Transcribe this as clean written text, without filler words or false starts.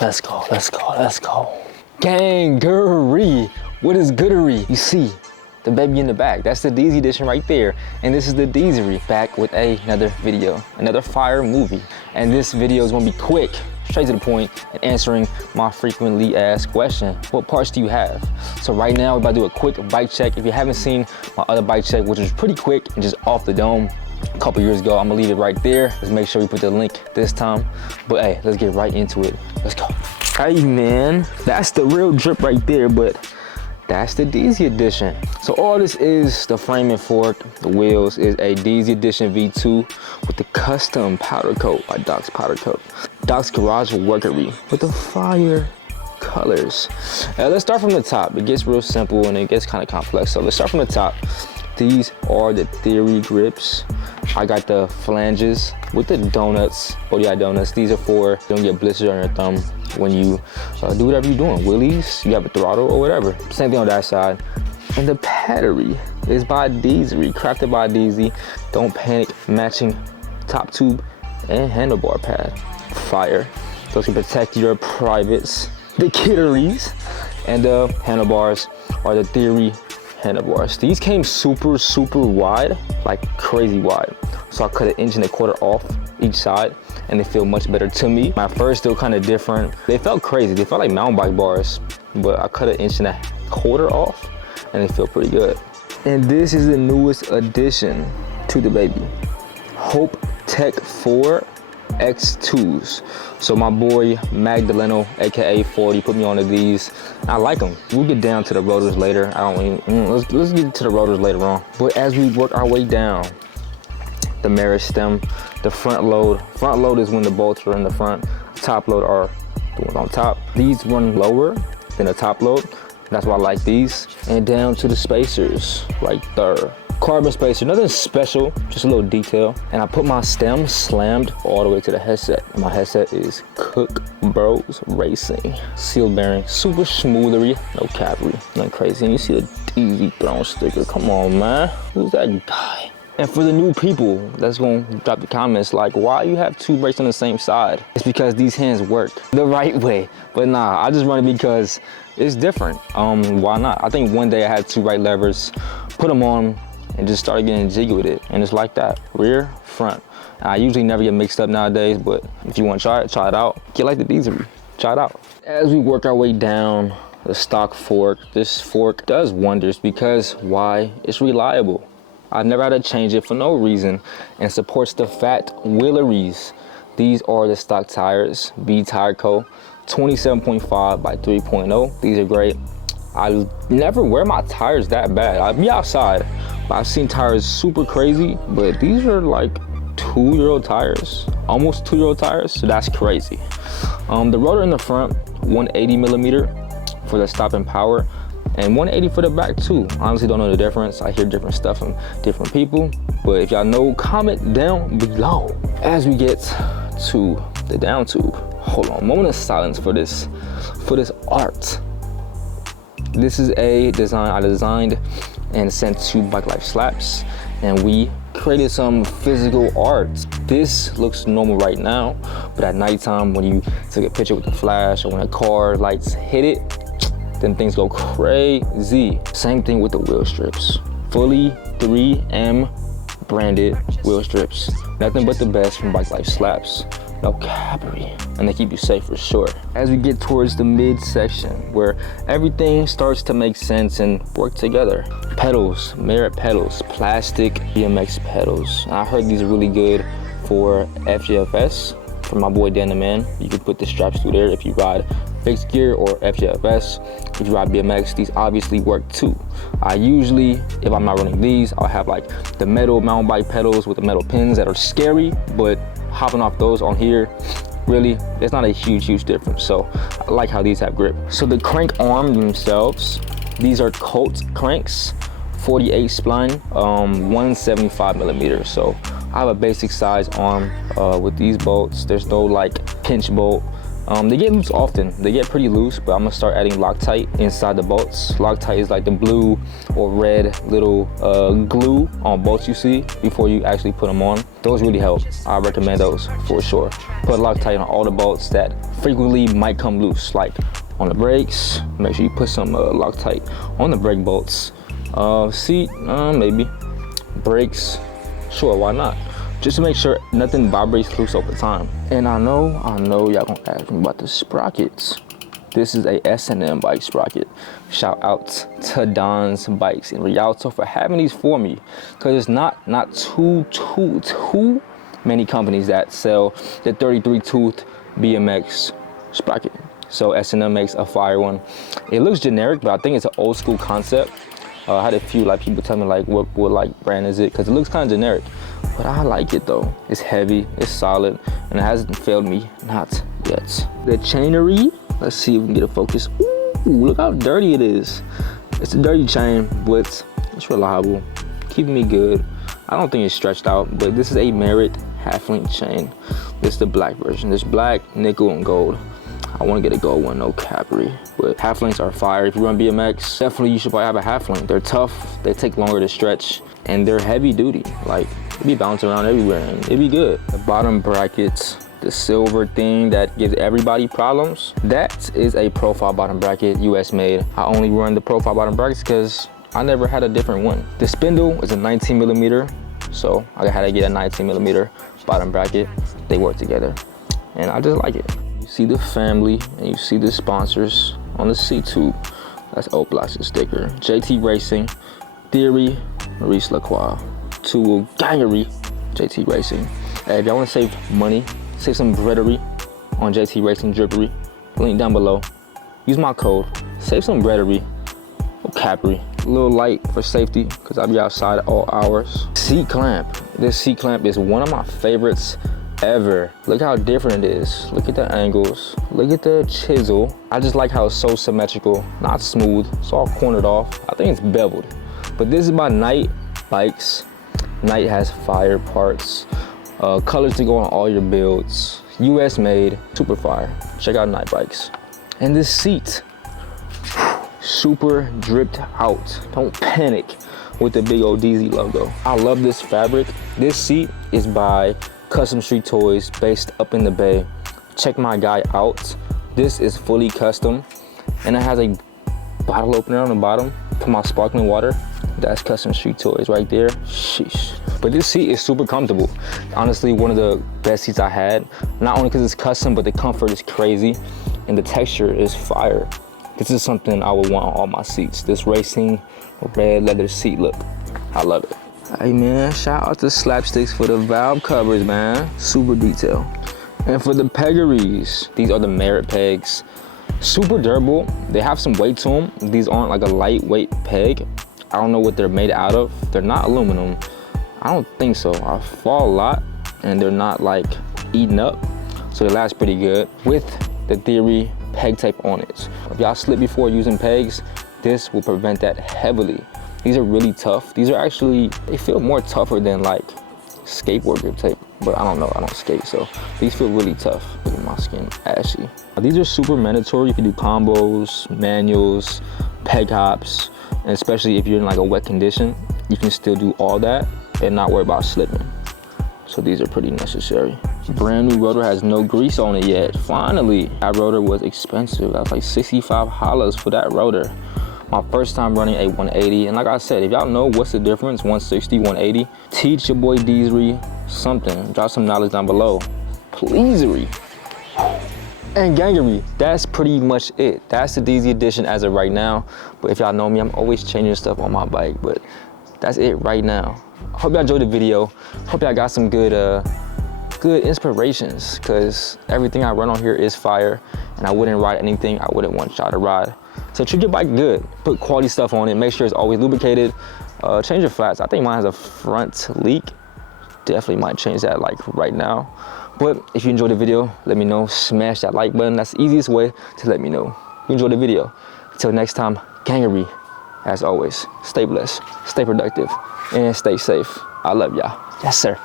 Let's go, let's go, let's go. Gangery. What is goodery? You see the baby in the back. That's the Deezy edition right there. And this is the Deezery, back with another video, another fire movie. And this video is gonna be quick, straight to the point, and answering my frequently asked question. What parts do you have? So right now, we're about to do a quick bike check. If you haven't seen my other bike check, which was pretty quick and just off the dome, a couple years ago, I'm gonna leave it right there. Let's make sure we put the link this time. But hey, let's get right into it. Let's go. Hey man, that's the real drip right there, but that's the Deezy edition. So all this is the frame and fork, the wheels is a Deezy edition V2 with the custom powder coat by Doc's Powder Coat. Doc's Garage Workery with the fire colors. Let's start from the top. It gets real simple and it gets kind of complex. So let's start from the top. These are the Theory grips. I got the flanges with the donuts, ODI donuts. These are for you don't get blisters on your thumb when you do whatever you're doing, wheelies, you have a throttle or whatever. Same thing on that side. And the battery is by Deezy, crafted by Deezy. Don't panic, matching top tube and handlebar pad. Fire. Those can protect your privates. The kitteries and the handlebars are the Theory handlebars. These came super wide, like crazy wide. So I cut 1.25 inches off each side and they feel much better to me. My first still kind of different. They felt crazy. They felt like mountain bike bars, but I cut 1.25 inches off and they feel pretty good. And this is the newest addition to the baby. Hope Tech 4 X2s. So my boy Magdaleno, aka 40, put me onto these. I like them. We'll get down to the rotors later. Let's get to the rotors later on. But as we work our way down, the merit stem, the front load. Front load is when the bolts are in the front. Top load are the ones on top. These run lower than the top load. That's why I like these. And down to the spacers right there. Carbon spacer, nothing special, just a little detail. And I put my stem slammed all the way to the headset. And my headset is Cook Bros Racing. Seal bearing, super smoothery, no cavalry, nothing crazy. And you see the Deezy throne sticker, come on man, who's that guy? And for the new people that's gonna drop the comments like, why you have two brakes on the same side? It's because these hands work the right way. But nah, I just run it because it's different. Why not? I think one day I had two right levers, put them on, and just started getting jiggy with it. And it's like that, rear, front. I usually never get mixed up nowadays, but if you want to try it out. Get like the Deezy, try it out. As we work our way down the stock fork, this fork does wonders because why? It's reliable. I've never had to change it for no reason and supports the fat wheeleries. These are the stock tires, B Tire Co. 27.5 by 3.0. These are great. I never wear my tires that bad. I'll be outside. I've seen tires super crazy, but these are like 2-year-old tires, almost 2-year-old tires, so that's crazy. The rotor in the front, 180 millimeter for the stop and power, and 180 for the back too. Honestly, don't know the difference. I hear different stuff from different people, but if y'all know, comment down below. As we get to the down tube, hold on, moment of silence for this art. This is a design I designed and sent to BikeLife Slaps, and we created some physical art. This looks normal right now, but at nighttime when you take a picture with the flash or when a car lights hit it, then things go crazy. Same thing with the wheel strips. Fully 3M branded wheel strips. Nothing but the best from BikeLife Slaps. No cavalry, and they keep you safe for sure. As we get towards the midsection where everything starts to make sense and work together. Pedals, Merit pedals, plastic BMX pedals. I heard these are really good for FGFS. For my boy Dan the Man, you can put the straps through there if you ride fixed gear or FGFS. If you ride BMX, these obviously work too. I usually, if I'm not running these, I'll have like the metal mountain bike pedals with the metal pins that are scary, but hopping off those on here, really, there's not a huge difference. So I like how these have grip. So the crank arm themselves, these are Colt cranks, 48 spline, 175 millimeters. So I have a basic size arm with these bolts. There's no like pinch bolt. They get loose often. They get pretty loose, but I'm gonna start adding Loctite inside the bolts. Loctite is like the blue or red little glue on bolts you see before you actually put them on. Those really help. I recommend those for sure. Put Loctite on all the bolts that frequently might come loose, like on the brakes. Make sure you put some Loctite on the brake bolts. Seat, maybe. Brakes, sure, why not? Just to make sure nothing vibrates loose over time. And I know y'all gonna ask me about the sprockets. This is a S&M bike sprocket. Shout out to Don's Bikes in Rialto for having these for me, because it's not too many companies that sell the 33 tooth BMX sprocket. So S&M makes a fire one. It looks generic, but I think it's an old school concept. I had a few people tell me what like brand is it, because it looks kind of generic, but I like it though. It's heavy, it's solid, and it hasn't failed me, not yet. The chainery, let's see if we can get a focus. Ooh, look how dirty it is. It's a dirty chain, but it's reliable, keeping me good. I don't think it's stretched out, but this is a Merit half-link chain. This is the black version. There's black, nickel, and gold. I want to get a gold one, no capery. But half links are fire. If you run BMX, definitely you should probably have a half link. They're tough, they take longer to stretch, and they're heavy duty. Like, you be bouncing around everywhere and it'd be good. The bottom brackets, the silver thing that gives everybody problems, that is a profile bottom bracket, US made. I only run the profile bottom brackets because I never had a different one. The spindle is a 19 millimeter, so I had to get a 19 millimeter bottom bracket. They work together, and I just like it. See the family and you see the sponsors on the C-tube. That's Oblast's sticker. JT Racing, Theory, Maurice Lacroix, Tool, Gangery, JT Racing. Hey, if y'all want to save money, save some breadery on JT Racing Drippery, link down below. Use my code, save some breadery, or capery. A little light for safety, because I'll be outside at all hours. Seat clamp. This seat clamp is one of my favorites ever. Look how different it is. Look at the angles, look at the chisel. I just like how it's so symmetrical, not smooth. It's all cornered off. I think it's beveled, but this is by Knight Bikes. Knight has fire parts, colors to go on all your builds, US made, super fire. Check out Knight Bikes. And this seat, super dripped out. Don't panic with the big old Deezy logo. I love this fabric. This seat is by Custom Street Toys, based up in the Bay. Check my guy out. This is fully custom, and it has a bottle opener on the bottom for my sparkling water. That's Custom Street Toys right there. Sheesh. But this seat is super comfortable. Honestly, one of the best seats I had. Not only because it's custom, but the comfort is crazy, and the texture is fire. This is something I would want on all my seats. This racing red leather seat look. I love it. Hey man, shout out to Slapsticks for the valve covers, man. Super detail. And for the peggeries, these are the Merit pegs. Super durable. They have some weight to them. These aren't like a lightweight peg. I don't know what they're made out of. They're not aluminum. I don't think so. I fall a lot and they're not like eaten up. So they last pretty good with the Theory peg tape on it. If y'all slip before using pegs, this will prevent that heavily. These are really tough. These are actually, they feel more tougher than like skateboard grip tape, but I don't know, I don't skate, so these feel really tough. Look at my skin, ashy. These are super mandatory. You can do combos, manuals, peg hops, and especially if you're in like a wet condition, you can still do all that and not worry about slipping. So these are pretty necessary. Brand new rotor has no grease on it yet. Finally, that rotor was expensive. That was like 65 hollers for that rotor. My first time running a 180, and like I said, if y'all know what's the difference, 160, 180, teach your boy Deezy something. Drop some knowledge down below, pleasery. And gangery, that's pretty much it. That's the Deezy edition as of right now. But if y'all know me, I'm always changing stuff on my bike, but that's it right now. Hope y'all enjoyed the video. Hope y'all got some good inspirations, because everything I run on here is fire, and I wouldn't ride anything I wouldn't want y'all to ride. So treat your bike good, put quality stuff on it, make sure it's always lubricated, change your flats. I think mine has a front leak. Definitely might change that like right now. But if you enjoyed the video, let me know, smash that like button. That's the easiest way to let me know you enjoyed the video. Until next time, gangery, as always, stay blessed, stay productive, and stay safe. I love y'all. Yes, sir.